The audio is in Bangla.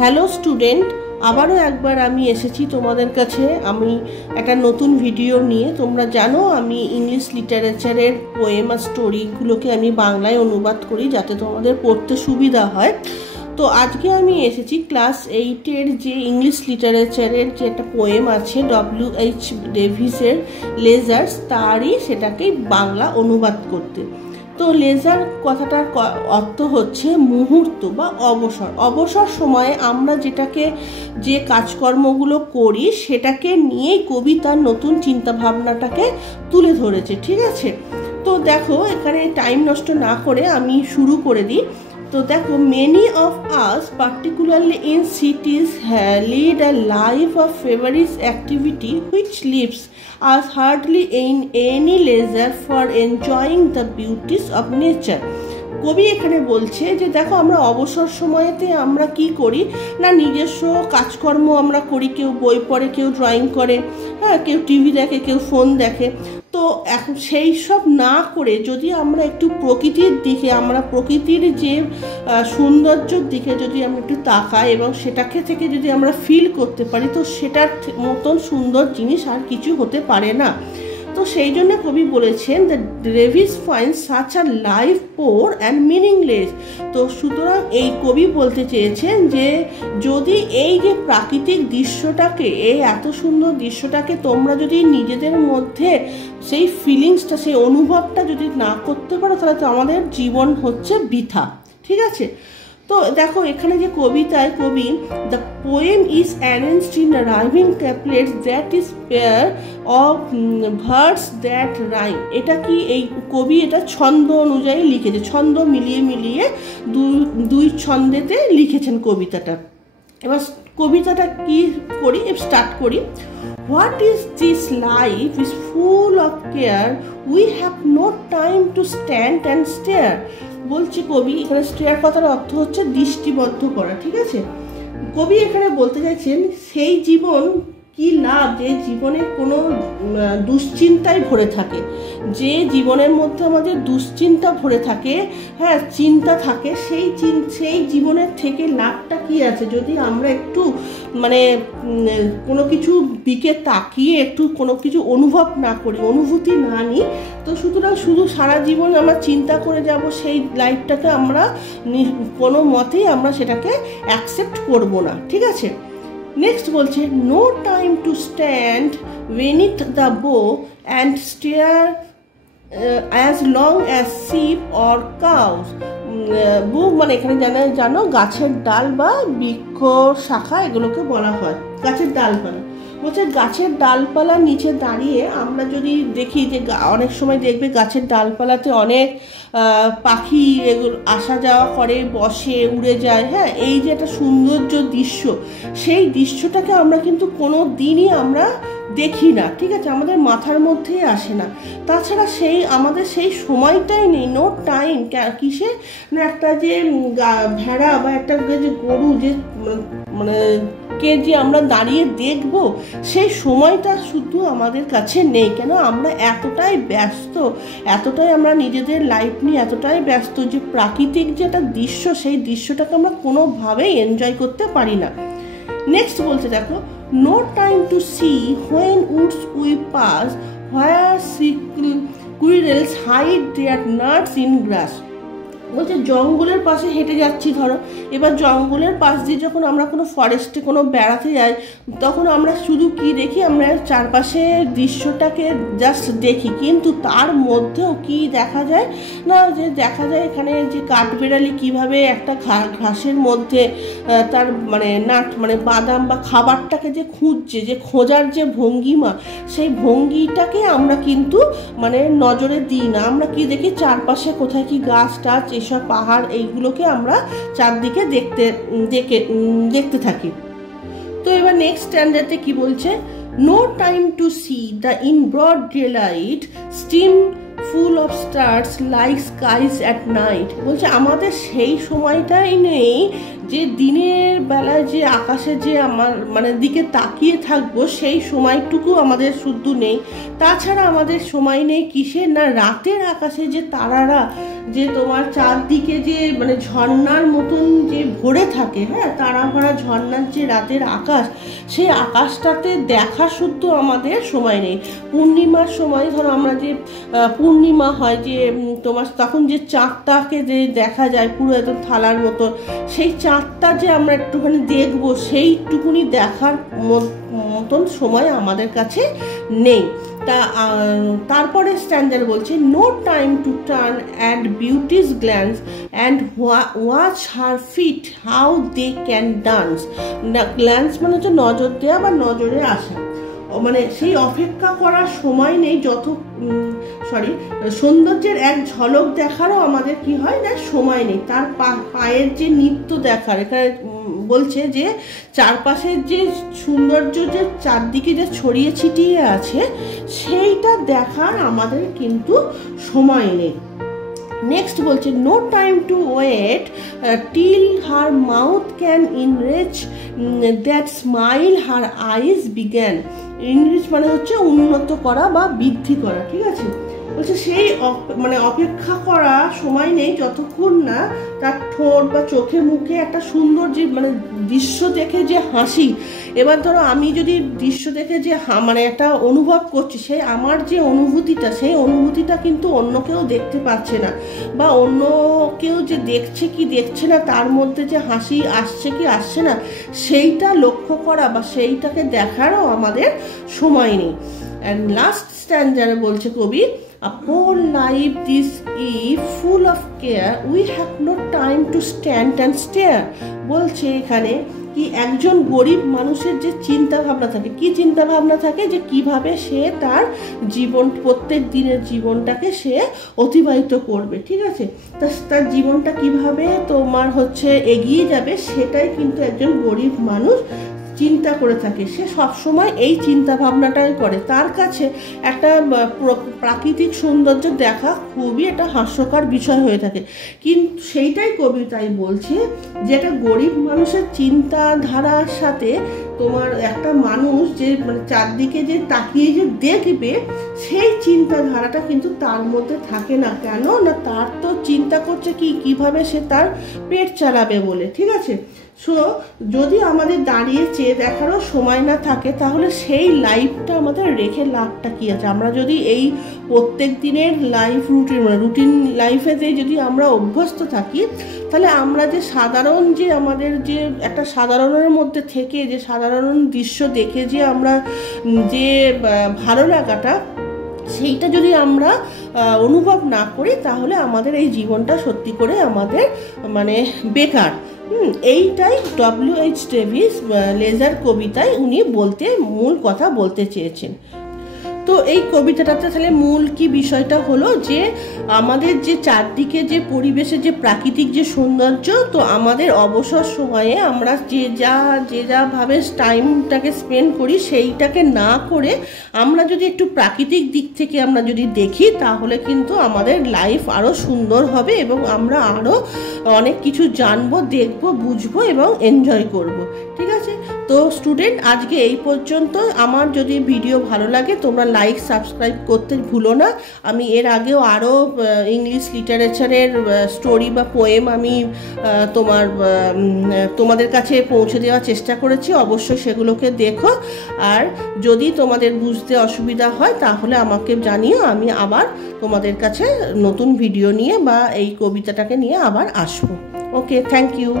হ্যালো স্টুডেন্ট, আবারও একবার আমি এসেছি তোমাদের কাছে। আমি একটা নতুন ভিডিও নিয়ে। তোমরা জানো আমি ইংলিশ লিটারেচারের পোয়েম আর স্টোরিগুলোকে আমি বাংলায় অনুবাদ করি যাতে তোমাদের পড়তে সুবিধা হয়। তো আজকে আমি এসেছি ক্লাস 8-এর যে ইংলিশ লিটারেচারের যে একটা পোয়েম আছে W.H. ডেভিসের লেজার্স, তারই সেটাকে বাংলা অনুবাদ করতে। তো লেজার কথাটার অর্থ হচ্ছে মুহূর্ত বা অবসর। অবসর সময়ে আমরা যে কাজকর্মগুলো করি সেটাকে নিয়েই কবি তার নতুন চিন্তাভাবনাটাকে তুলে ধরেছে। ঠিক আছে, তো দেখো এখানে টাইম নষ্ট না করে আমি শুরু করে দিই। তো দেখো, many of us particularly in cities lead a life of favourite activity which leaves us hardly in any leisure for enjoying the beauties of nature. কবি এখানে বলছে যে দেখো, আমরা অবসর সময়েতে আমরা কি করি না, নিজস্ব কাজকর্ম আমরা করি। কেউ বই পড়ে, কেউ ড্রয়িং করে, হ্যাঁ, কেউ টিভি দেখে, কেউ ফোন দেখে। তো এখন সেই সব না করে যদি আমরা একটু প্রকৃতির দিকে, আমরা প্রকৃতির যে সৌন্দর্যের দিকে যদি আমরা একটু তাকাই এবং সেটাকে থেকে যদি আমরা ফিল করতে পারি, তো সেটার মতন সুন্দর জিনিস আর কিছু হতে পারে না। তো সেই জন্য কবি বলেছেন the Davies find such a life poor and meaningless. তো সুতরাং এই কবি বলতে চেয়েছেন যে যদি এই যে প্রাকৃতিক দৃশ্যটাকে, এই এত সুন্দর দৃশ্যটাকে তোমরা যদি নিজেদের মধ্যে সেই ফিলিংসটা, সেই অনুভবটা যদি না করতে পারো, তাহলে তো আমাদের জীবন হচ্ছে বৃথা। ঠিক আছে, তো দেখো এখানে যে কবিতায় কবি the poem is arranged in rhyming couplets that is pair of verse that rhyme. এটা কি, এই কবি এটা ছন্দ অনুযায়ী লিখেছে, ছন্দ মিলিয়ে মিলিয়ে দুই ছন্দেতে লিখেছেন কবিতাটা। এবার কবিতাটা কি করি, স্টার্ট করি। What is this life is full of care, we have no time to stand and stare। বলছি কবি এখানে স্টেয়ার কথার অর্থ হচ্ছে দৃষ্টিবদ্ধ করা। ঠিক আছে, কবি এখানে বলতে চাইছেন সেই জীবন কি লাভ যে জীবনে কোনো দুশ্চিন্তায় ভরে থাকে, যে জীবনের মধ্যে আমাদের দুশ্চিন্তা ভরে থাকে, হ্যাঁ, চিন্তা থাকে, সেই জীবনের থেকে লাভটা কি আছে যদি আমরা একটু কোনো কিছু দিকে তাকিয়ে একটু কোনো কিছু অনুভব না করি, অনুভূতি না নিই। তো সুতরাং শুধু সারা জীবন আমরা চিন্তা করে যাব, সেই লাইফটাকে আমরা কোনো মতেই আমরা সেটাকে অ্যাকসেপ্ট করব না। ঠিক আছে, নেক্সট বলছে no time to stand beneath the bough and stare as long as sheep or cows. বুক এখানে জানো গাছের ডাল বা বৃক্ষ শাখা এগুলোকে বলা হয়, গাছের ডালপালা। বলছে গাছের ডালপালার নিচে দাঁড়িয়ে আমরা যদি দেখি যে অনেক সময় দেখবে গাছের ডালপালাতে অনেক পাখি এগুলো আসা যাওয়া করে, বসে, উড়ে যায়। হ্যাঁ, এই যে একটা সৌন্দর্য দৃশ্য, সেই দৃশ্যটাকে আমরা কিন্তু কোনো দিনই আমরা দেখি না। ঠিক আছে, আমাদের মাথার মধ্যেই আসে না। তাছাড়া আমাদের সেই সময়টাই নেই, নো টাইম। কিসে না, একটা যে ভেড়া বা একটা যে গরু যে কে যে আমরা দাঁড়িয়ে দেখব, সেই সময়টা শুধু আমাদের কাছে নেই। কেন, আমরা এতটাই ব্যস্ত, এতটাই আমরা নিজেদের লাইফ নিয়ে এতটাই ব্যস্ত যে প্রাকৃতিক যে একটা দৃশ্য, সেই দৃশ্যটাকে আমরা কোনোভাবেই এনজয় করতে পারি না। নেক্সট বলছে দেখো, no time to see when woods we pass where squirrels hide their nuts in grass। বলছে জঙ্গলের পাশে হেঁটে যাচ্ছি, ধরো এবার জঙ্গলের পাশ দিয়ে যখন আমরা কোনো ফরেস্টে কোনো বেড়াতে যাই, তখন আমরা শুধু কি দেখি, আমরা চারপাশে দৃশ্যটাকে জাস্ট দেখি, কিন্তু তার মধ্যেও কি দেখা যায় না, যে দেখা যায় এখানে যে কাঠবেড়ালি কীভাবে একটা ঘাসের মধ্যে তার নাট বাদাম বা খাবারটাকে যে খুঁজছে, যে খোঁজার যে ভঙ্গিমা, সেই ভঙ্গিটাকে আমরা কিন্তু নজরে দিই না। আমরা কি দেখি, চারপাশে কোথায় কি গাছ টাছ, এসব পাহাড়, এইগুলোকে আমরা চারদিকে দেখতে থাকি। তো এবার নেক্সট স্ট্যান্ডার্ডে কি বলছে, no time to see the in broad daylight streams full of stars like skies at night. বলছে আমাদের সেই সময়টাই নেই যে দিনের বেলায় যে আকাশে যে আমার মানে দিকে তাকিয়ে থাকবো সেই সময়টুকু আমাদের শুদ্ধ নেই। তাছাড়া আমাদের সময় নেই কিসের না, রাতের আকাশে যে তারারা যে তোমার চারদিকে যে মানে ঝর্ণার মতন যে ভরে থাকে, হ্যাঁ, তারা ভরা ঝর্ণার যে রাতের আকাশ, সেই আকাশটাতে দেখা শুদ্ধ আমাদের সময় নেই। পূর্ণিমার সময় ধরো আমরা যে পূর্ণিমা হয় যে তোমার তখন যে চাঁদটাকে যে দেখা যায় পুরো একদম থালার মতো, সেই চাঁদটা যে আমরা একটুখানি দেখবো সেইটুকুনি দেখার মতন সময় আমাদের কাছে নেই। তারপরে স্ট্যান্ডার্ড বলছে no time to turn at beauty's glance and watch her feet how they can dance. Glance মানে হচ্ছে নজর দেওয়া বা নজরে আসা, মানে সেই অপেক্ষা করার সময় নেই। সৌন্দর্যের এক ঝলক দেখারও আমাদের কি হয় না, সময় নেই। তার পায়ের যে নৃত্য দেখার, এখানে বলছে যে চারপাশের যে সৌন্দর্য যে চারদিকে যে ছড়িয়ে ছিটিয়ে আছে সেইটা দেখার আমাদের কিন্তু সময় নেই। নেক্সট বলছে no time to wait till her mouth can enrich that smile her eyes began. Enrich মানে হচ্ছে উন্নত করা বা বৃদ্ধি করা, ঠিক আছে। বলছে সেই মানে অপেক্ষা করা সময় নেই যতক্ষণ না তার ঠোঁট বা চোখে মুখে একটা সুন্দর যে মানে দৃশ্য দেখে যে হাসি। এবার ধরো আমি যদি দৃশ্য দেখে যে মানে একটা অনুভব করছি, সেই আমার যে অনুভূতিটা, সেই অনুভূতিটা কিন্তু অন্য কেউ দেখতে পাচ্ছে না, বা অন্য কেউ যে দেখছে কি দেখছে না তার মধ্যে যে হাসি আসছে কি আসছে না সেইটা লক্ষ্য করা বা সেইটাকে দেখারও আমাদের সময় নেই। অ্যান্ড লাস্ট স্ট্যান্ডারে বলছে কবি A poor life this is full of care, we have no time to stand and stare. বলছে এখানে কি একজন গরিব মানুষের যে চিন্তা ভাবনা থাকে, কি চিন্তা ভাবনা থাকে যে কিভাবে সে তার জীবন প্রত্যেক দিনের জীবনটাকে সে অতিবাহিত করবে, ঠিক আছে, তার জীবনটা কিভাবে তোমার হচ্ছে এগিয়ে যাবে সেটাই কিন্তু একজন গরিব মানুষ চিন্তা করে থাকে। সে সবসময় এই চিন্তা ভাবনাটাই করে। তার কাছে একটা প্রাকৃতিক সৌন্দর্য দেখা খুবই একটা হাস্যকর বিষয় হয়ে থাকে। কিন্তু সেইটাই কবিতায় বলছে যে একটা গরিব মানুষের চিন্তাধারার সাথে তোমার একটা মানুষ যে মানে চারদিকে যে তাকিয়ে যে দেখবে সেই চিন্তাধারাটা কিন্তু তার মধ্যে থাকে না। কেন না, তার তো চিন্তা করছে কিভাবে সে তার পেট চালাবে বলে, ঠিক আছে। সো যদি আমাদের দাঁড়িয়ে চেয়ে দেখারও সময় না থাকে তাহলে সেই লাইফটা আমাদের রেখে লাভটা কী আছে। আমরা যদি এই প্রত্যেক দিনের লাইফ রুটিন লাইফেতে যদি আমরা অভ্যস্ত থাকি তাহলে আমরা যে সাধারণ যে আমাদের যে একটা সাধারণের মধ্যে থেকে যে সাধারণ দৃশ্য দেখে যে আমরা যে ভালো লাগাটা সেইটা যদি আমরা অনুভব না করি তাহলে আমাদের এই জীবনটা সত্যি করে আমাদের মানে বেকার। এইটাই ডব্লিউ.এইচ. ডেভিস লেজার কবিতায় উনি মূল কথা বলতে চেয়েছেন। তো এই কবিতাটাতে তাহলে মূল কি বিষয়টা হলো যে আমাদের যে চারদিকে যে পরিবেশের যে প্রাকৃতিক যে সৌন্দর্য, তো আমাদের অবসর সময়ে আমরা যে যাভাবে টাইমটাকে স্পেন্ড করি সেইটাকে না করে আমরা যদি একটু প্রাকৃতিক দিক থেকে আমরা যদি দেখি তাহলে কিন্তু আমাদের লাইফ আরও সুন্দর হবে এবং আমরা আরও অনেক কিছু জানবো, দেখবো, বুঝবো এবং এনজয় করব, ঠিক আছে। তো স্টুডেন্ট আজকে এই পর্যন্ত। আমার যদি ভিডিও ভালো লাগে তোমরা লাইক সাবস্ক্রাইব করতে ভুলো না। আমি এর আগেও আরও ইংলিশ লিটারেচারের স্টোরি বা পোয়েম আমি তোমাদের কাছে পৌঁছে দেওয়ার চেষ্টা করেছি, অবশ্যই সেগুলোকে দেখো। আর যদি তোমাদের বুঝতে অসুবিধা হয় তাহলে আমাকে জানিও, আমি আবার তোমাদের কাছে নতুন ভিডিও নিয়ে বা এই কবিতাটাকে নিয়ে আবার আসবো। ওকে, থ্যাংক ইউ।